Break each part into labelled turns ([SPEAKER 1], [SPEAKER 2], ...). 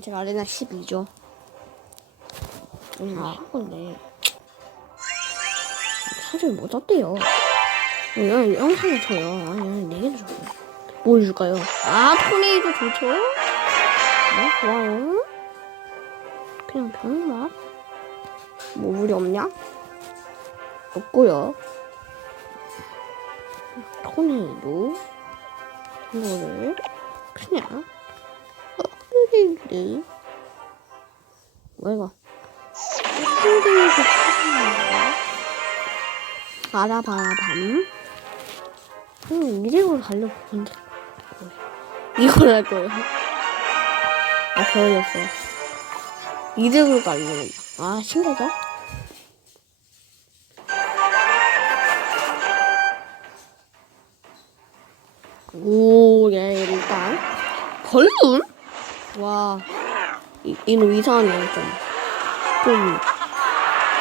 [SPEAKER 1] 제가 아레나 12죠. 음, 아, 건데. 사실 뭐 떴대요? 그냥 영상을 줘요. 아니, 네 개도 줘요. 뭘 줄까요? 아, 토네이도 좋죠? 네, 좋아요. 그냥 병맛. 뭐, 우리 없냐? 없고요. 토네이도. 이거를 그냥 업그레이드. 뭐야, 이거? 알아봐밤. 음, 이대로 가려고 근데 이걸 할 거예요. 아, 별이 없어요. 이대로 가려고. 아, 신기하다. 오, 예, 일단. 벌룬? 와, 이, 이놈 이상하네, 좀. 좀.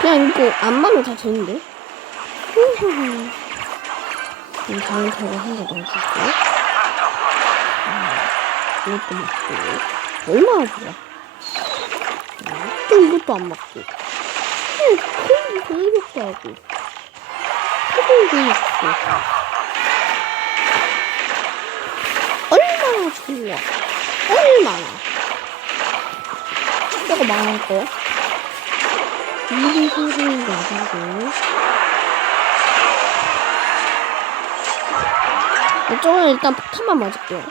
[SPEAKER 1] 그냥 이거 안 봐도 다 되는데? 음, 다른 컬러 한개 넣어줄게. 음, 이것도 맞고. 얼마나 좋아. 음, 또 이것도 안 맞고. 음, 큰 이것도 하고. 크도 있고. 얼마나 좋아. 얼마나. 이거 말할 거야? 이리 소리는 나가고. 이쪽은 일단 폭탄만 맞을게요.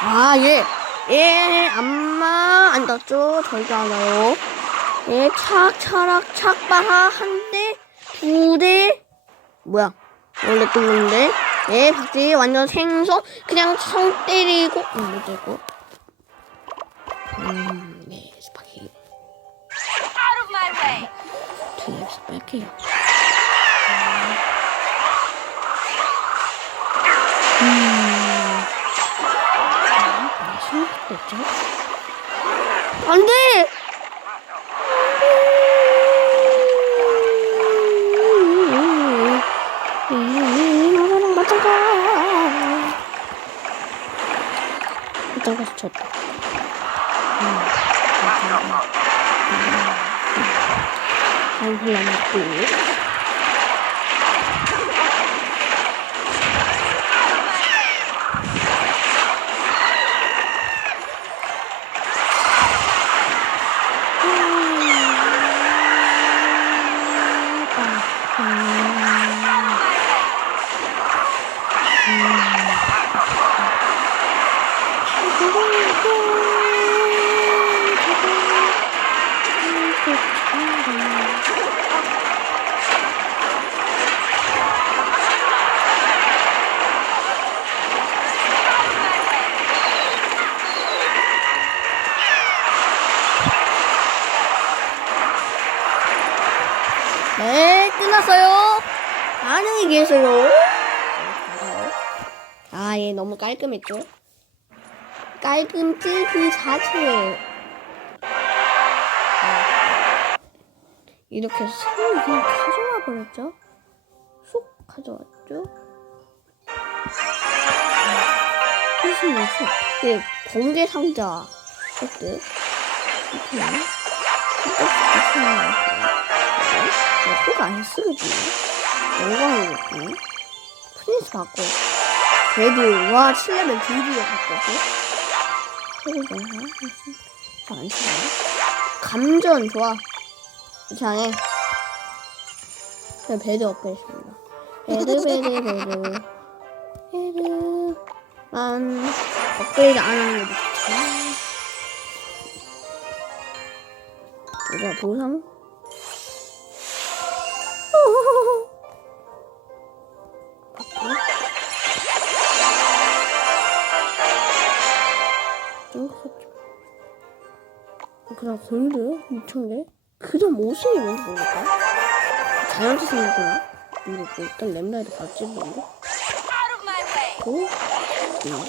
[SPEAKER 1] 아, 예. 예, 안마 안 떴죠? 절대 안 와요. 예, 착, 차락, 착바하, 한 대, 두 대. 뭐야? 원래 뚫는데. 예, 박지 완전 생선. 그냥 성 때리고. 음, 못 되고. 음, 네,
[SPEAKER 2] way!
[SPEAKER 1] 뒤에서 뺄게요. 음. 있죠? 안 돼! 일단 가서 쳤다. 잘 흘러먹고. 네, 끝났어요. 안녕히 계세요. 아, 얘 너무 깔끔했죠? 그 자체. 네. 이렇게 손을 그냥 가져와 버렸죠? 쏙 가져왔죠? 무슨 무슨 예, 번개 상자 세트 이렇게 이렇게 호가 안 쓰거든요. 영광이거든요. 프린스 받고 그래도 와 7레벨 드디어 받거 든. 해보자. 잘안 치네. 감전 좋아. 이상해. 그냥 배드 업그레이드입니다. 배드 배드 배드 배드 난 업그레이드 안 하는 좋지. 이거 보상? 그냥 걸려? 미쳤네? 그냥 옷이 뭔지 모르겠다. 자연스 생겼구나. 이거 뭐, 일단 랩라이드 봤지, 뭐. 어? 응.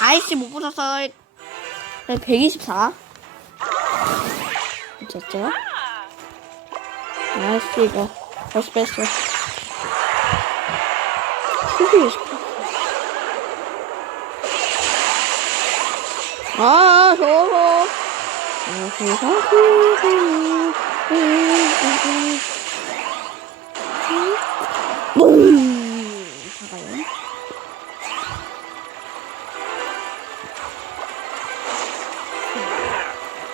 [SPEAKER 1] 아이씨, 못 부쉈어. 124. 미쳤죠? 아이씨, 이거. 벌써 뺐어. 120. 아 저거. 뿡! 잠깐요.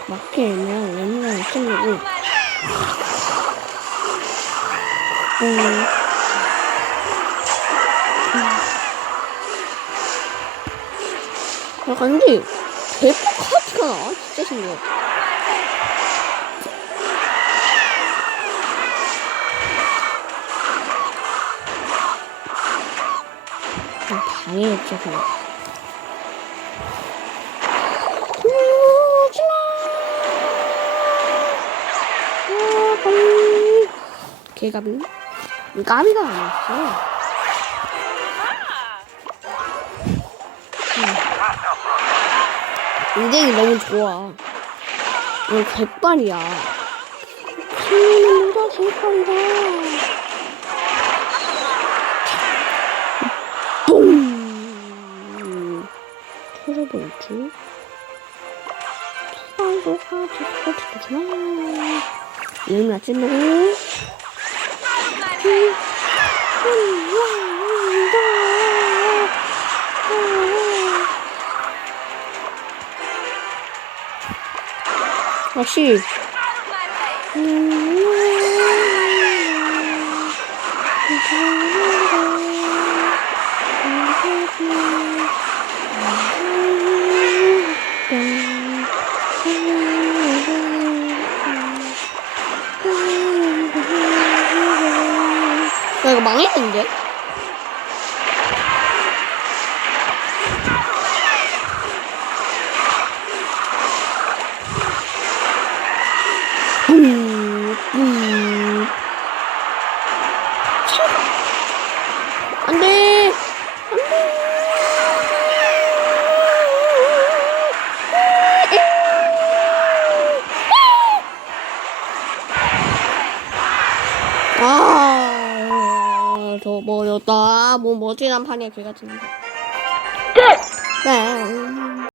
[SPEAKER 1] 맞게 일면 웬만하면 챙기고 음. 아 근데 대포 카드가 나와? 진짜 신기해 좀 당해했죠 그냥 개가비? 까비가 아니었어. 인생이 너무 좋아. 이거 백발이야. 누가 백발이다. 똥! 터져볼지? 아이고, 아, 저거 죽었구나. 열나 찔러고. 다시 야 이거 망했는데? 뭐 멋진한 판이야, 개 같은 거. 끝! 네.